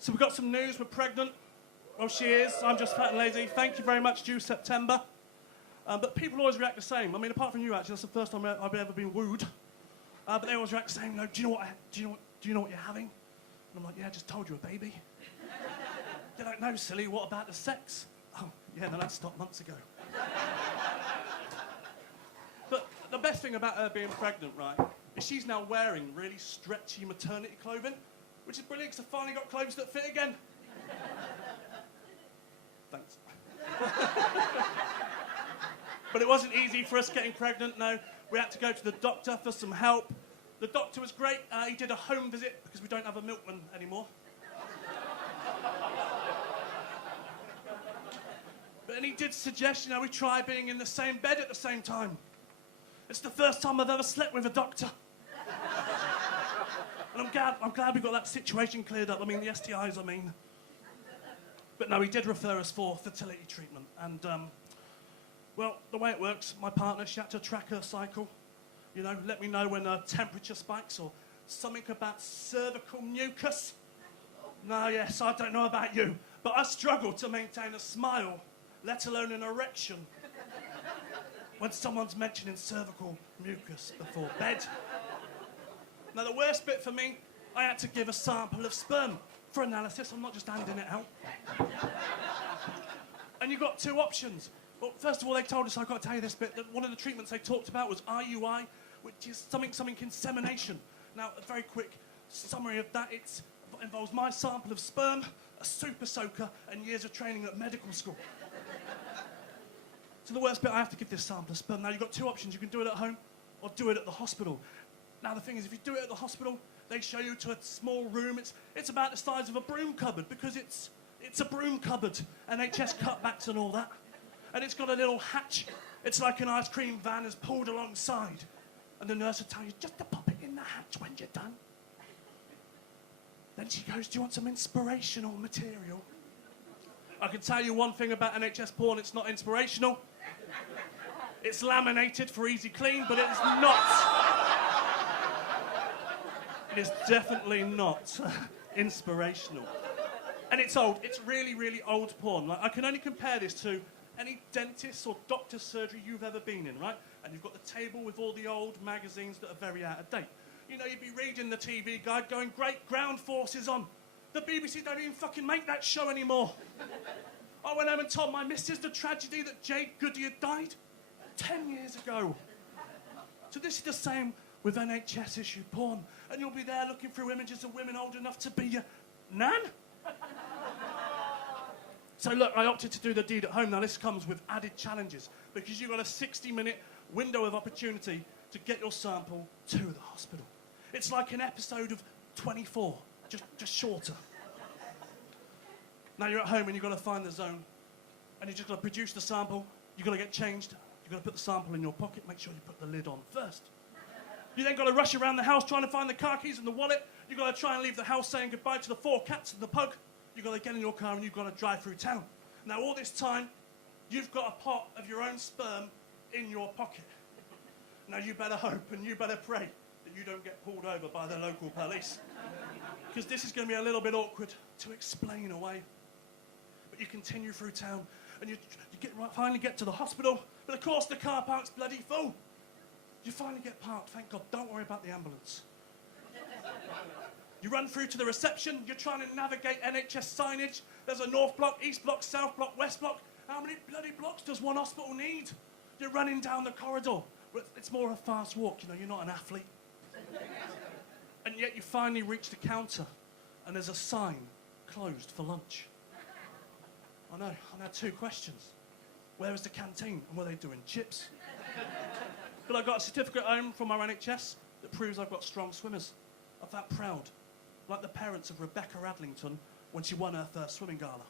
So we've got some news, we're pregnant. Well, she is, I'm just fat and lazy. Thank you very much, due September. But people always react the same. I mean, apart from you, actually, that's the first time I've ever been wooed. But they always react the same. Do you know what you're having? And I'm like, yeah, I just told you, a baby. They don't know, silly. What about the sex? Oh, yeah, no, that stopped months ago. But the best thing about her being pregnant, right, is she's now wearing really stretchy maternity clothing, which is brilliant because I finally got clothes that fit again. Thanks. But it wasn't easy for us getting pregnant, no. We had to go to the doctor for some help. The doctor was great. He did a home visit because we don't have a milkman anymore. And he did suggest, we try being in the same bed at the same time. It's the first time I've ever slept with a doctor. And I'm glad we got that situation cleared up. I mean, the STIs, But no, he did refer us for fertility treatment. And, well, the way it works, my partner, she had to track her cycle. Let me know when her temperature spikes or something about cervical mucus. No, yes, I don't know about you, but I struggle to maintain a smile, let alone an erection, when someone's mentioning cervical mucus before bed. Now, the worst bit for me, I had to give a sample of sperm for analysis. I'm not just handing it out. And you've got two options. Well, first of all, they told us, I've got to tell you this bit, that one of the treatments they talked about was IUI, which is something insemination. Now, a very quick summary of that, it involves my sample of sperm, a super soaker, and years of training at medical school. So the worst bit, I have to give this sample of sperm. Now, you've got two options. You can do it at home or do it at the hospital. Now, the thing is, if you do it at the hospital, they show you to a small room. It's about the size of a broom cupboard because it's a broom cupboard, NHS cutbacks and all that. And it's got a little hatch. It's like an ice cream van is pulled alongside. And the nurse will tell you just to pop it in the hatch when you're done. Then she goes, do you want some inspirational material? I can tell you one thing about NHS porn, it's not inspirational. It's laminated for easy clean, but it's not. It is definitely not inspirational. And it's old. It's really, really old porn. Like, I can only compare this to any dentist or doctor's surgery you've ever been in, right? And you've got the table with all the old magazines that are very out of date. You'd be reading the TV guide going, great, ground force is on. The BBC don't even fucking make that show anymore. I went home and told my missus the tragedy that Jade Goody had died 10 years ago. So this is the same with NHS-issued porn. And you'll be there looking through images of women old enough to be your nan? So look, I opted to do the deed at home. Now this comes with added challenges because you've got a 60-minute window of opportunity to get your sample to the hospital. It's like an episode of 24, just shorter. Now you're at home and you've got to find the zone and you've just got to produce the sample, you've got to get changed, you've got to put the sample in your pocket, make sure you put the lid on first. You then got to rush around the house trying to find the car keys and the wallet. You've got to try and leave the house saying goodbye to the 4 cats and the pug. You've got to get in your car and you've got to drive through town. Now, all this time, you've got a pot of your own sperm in your pocket. Now, you better hope and you better pray that you don't get pulled over by the local police. Because this is going to be a little bit awkward to explain away. But you continue through town and you finally get to the hospital. But, of course, the car park's bloody full. You finally get parked, thank God. Don't worry about the ambulance. You run through to the reception, you're trying to navigate NHS signage. There's a North Block, East Block, South Block, West Block. How many bloody blocks does one hospital need? You're running down the corridor. It's more a fast walk, you're not an athlete. And yet you finally reach the counter and there's a sign, closed for lunch. I know, 2 questions. Where is the canteen and were they doing chips? But I got a certificate home from our NHS that proves I've got strong swimmers. I felt proud, like the parents of Rebecca Adlington when she won her first swimming gala.